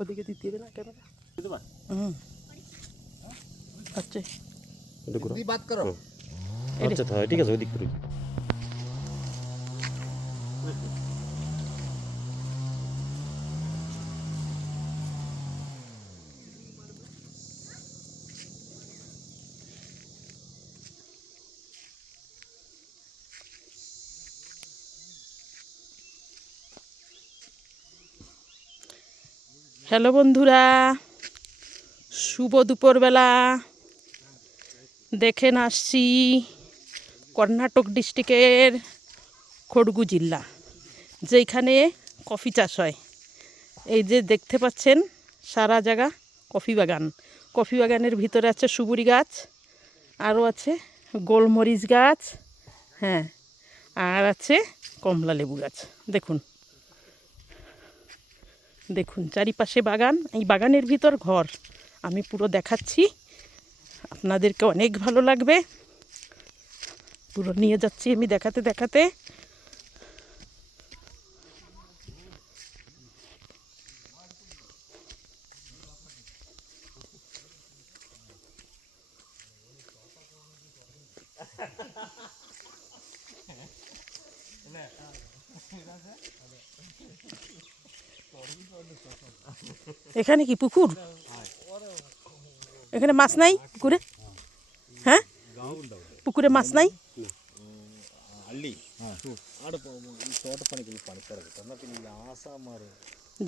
ওদিকে দিতে হবে না ক্যামেরা। আচ্ছা বাদ করো। আচ্ছা ঠিক আছে ওইদিক করে। হ্যালো বন্ধুরা, শুভ দুপুরবেলা। দেখেন আসছি কর্ণাটক ডিস্ট্রিক্টের খড়গু জেলা, যেখানে কফি চাষ হয়। এই যে দেখতে পাচ্ছেন সারা জায়গা কফি বাগান। কফি বাগানের ভিতরে আছে সুপুরি গাছ, আরও আছে গোলমরিচ গাছ, হ্যাঁ, আর আছে কমলা লেবু গাছ। দেখুন দেখুন চারিপাশে বাগান, এই বাগানের ভিতর ঘর। আমি পুরো দেখাচ্ছি, আপনাদেরকে অনেক ভালো লাগবে। পুরো নিয়ে যাচ্ছি আমি দেখাতে দেখাতে। এখানে কি পুকুর? এখানে মাছ নাই পুকুরে? হ্যাঁ, পুকুরে মাছ নাই?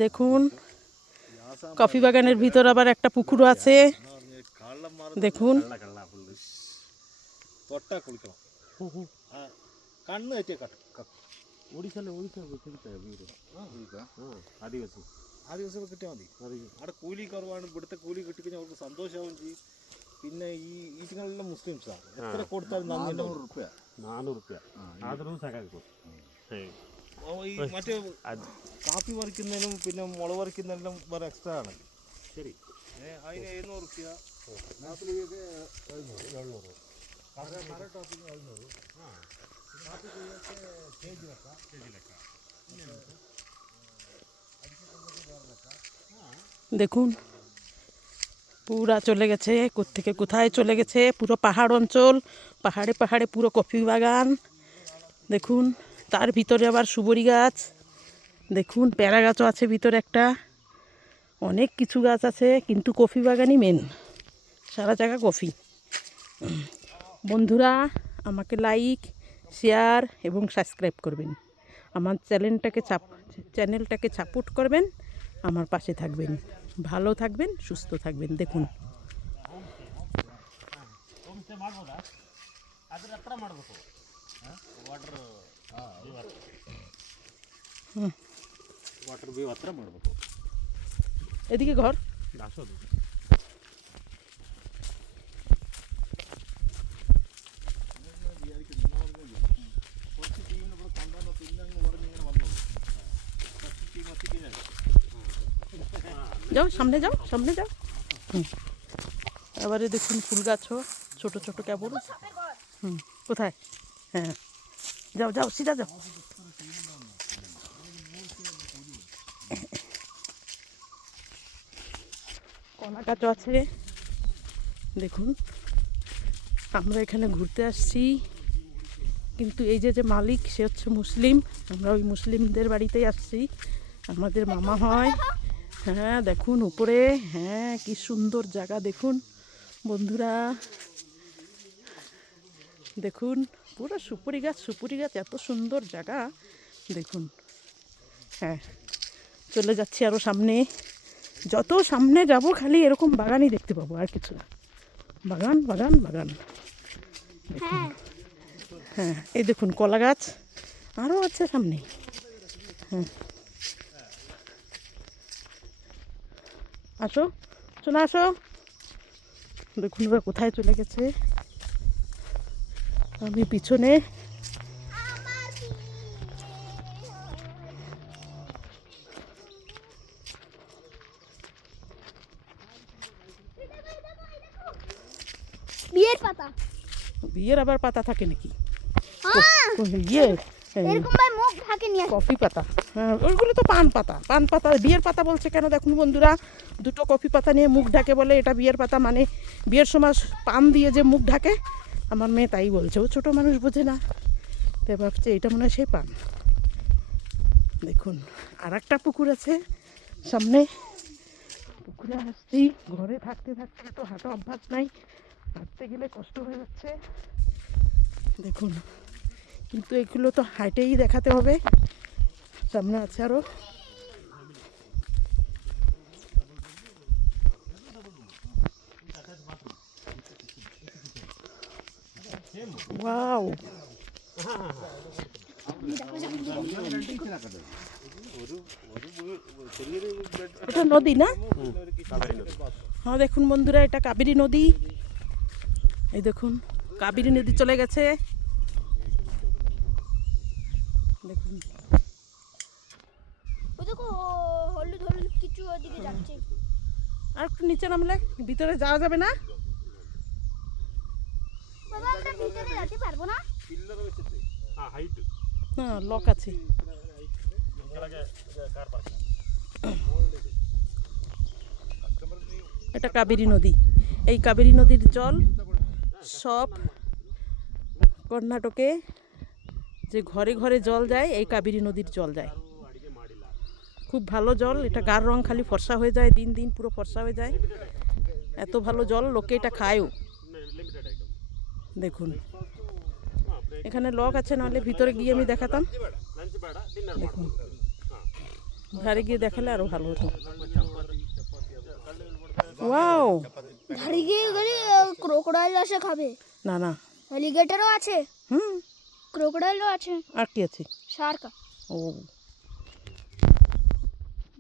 দেখুন কফি বাগানের ভিতর আবার একটা পুকুর আছে। দেখুন ആദിവാസികൾ കിട്ടിയാൽ മതി. അവിടെ കൂലി കുറവാണ്, ഇവിടുത്തെ കൂലി കിട്ടിക്കഴിഞ്ഞാൽ അവർക്ക് സന്തോഷമാവും ചെയ്യും. പിന്നെ ഈ ഈറ്റുകളെല്ലാം മുസ്ലിംസാണ്, എത്ര കൊടുത്താലും 400 റുപ്യ ഈ മറ്റേ കാപ്പി പറിക്കുന്നതിനും പിന്നെ മുളക് പറിക്കുന്നതിനും വേറെ എക്സ്ട്രാ ആണ്. ശരി, അതിന് 700 റുപ്യ, দেখুন পুরা চলে গেছে, কোত্থেকে কোথায় চলে গেছে। পুরো পাহাড় অঞ্চল, পাহাড়ে পাহাড়ে পুরো কফি বাগান। দেখুন তার ভিতরে আবার সুবরি গাছ, দেখুন প্যারা গাছও আছে ভিতরে একটা, অনেক কিছু গাছ আছে, কিন্তু কফি বাগানই মেন, সারা জায়গা কফি। বন্ধুরা আমাকে লাইক, শেয়ার এবং সাবস্ক্রাইব করবেন, আমার চ্যানেলটাকে সাপোর্ট করবেন, আমার পাশে থাকবেন, ভালো থাকবেন, সুস্থ থাকবেন। দেখুন এদিকে ঘর। যাও সামনে যাও, সামনে যাও। এবারে দেখুন ফুল গাছও ছোট ছোট কেবল। কোথায়? হ্যাঁ যাও যাও, সিধা যাও। কলা গাছও আছে। দেখুন আমরা এখানে ঘুরতে আসছি, কিন্তু এই যে মালিক সে হচ্ছে মুসলিম। আমরা ওই মুসলিমদের বাড়িতেই আসছি, আমাদের মামা হয়। হ্যাঁ দেখুন উপরে, হ্যাঁ কি সুন্দর জায়গা। দেখুন বন্ধুরা, দেখুন পুরো সুপুরি গাছ, সুপুরি গাছ, এত সুন্দর জায়গা। দেখুন হ্যাঁ, চলে যাচ্ছি আরও সামনে। যত সামনে যাব খালি এরকম বাগানই দেখতে পাবো, আর কিছু না। বাগান বাগান বাগান। হ্যাঁ এই দেখুন কলা গাছ আরও আছে সামনে। হ্যাঁ আসো, চলে আসো। দেখুন এবার কোথায় চলে গেছে। আমি পিছনে। বিয়ের পাতা, বিয়ের আবার পাতা থাকে নাকি? এরকম ভাই মুখ ঢাকে নিয়ে কফি পাতা। হ্যাঁ ওইগুলো তো পান পাতা, পান পাতা। বিয়ের পাতা বলছে কেন দেখুন বন্ধুরা, দুটো কফি পাতা নিয়ে মুখ ঢাকে বলে এটা বিয়ের পাতা, মানে বিয়ের সময় পান দিয়ে যে মুখ ঢাকে। আমার মেয়ে তাই বলছে, ও ছোটো মানুষ বোঝে না, তাই ভাবছে এটা মনে হয় সেই পান। দেখুন আর একটা পুকুর আছে সামনে, পুকুরে আসছি। ঘরে থাকতে থাকতে তো হাঁটা অভ্যাস নাই, হাঁটতে গেলে কষ্ট হয়ে যাচ্ছে। দেখুন কিন্তু এগুলো তো হাঁটেই দেখাতে হবে। সামনে আছে আরো। ওয়াও, এটা নদী না? হ্যাঁ দেখুন বন্ধুরা, এটা কাবেরী নদী। এই দেখুন কাবেরী নদী চলে গেছে, দেখুন। ও দেখো হলুদ হলুদ কিছু ওদিকে যাচ্ছে। আর একটু নিচে নামলে ভিতরে যাওয়া যাবে না। বাবা আমরা ভিতরে যেতে পারবো না? হ্যাঁ লক আছে। এটা কাবেরী নদী। এই কাবেরী নদীর জল সব কর্ণাটকে যে ঘরে ঘরে জল যায়, এই কাবেরী নদীর জল যায়। খুব ভালো জল, এটা গার রং খালি ফর্সা হয়ে যায়, দিন দিন পুরো ফর্সা হয়ে যায়। এত ভালো জল, লোকে এটা খায়ও। দেখুন এখানে লক আছে, নাহলে ভিতরে গিয়ে আমি দেখাতাম। দেখুন ধারে গিয়ে দেখালে আরো ভালো হতো। ওয়াও, ধারে গিয়ে গেলে ক্রোকোডাইল এসে খাবে। না না, অ্যালিগেটরও আছে, হুম, ক্রোকোডাইলও আছে, আর কি আছে? শার্ক। ও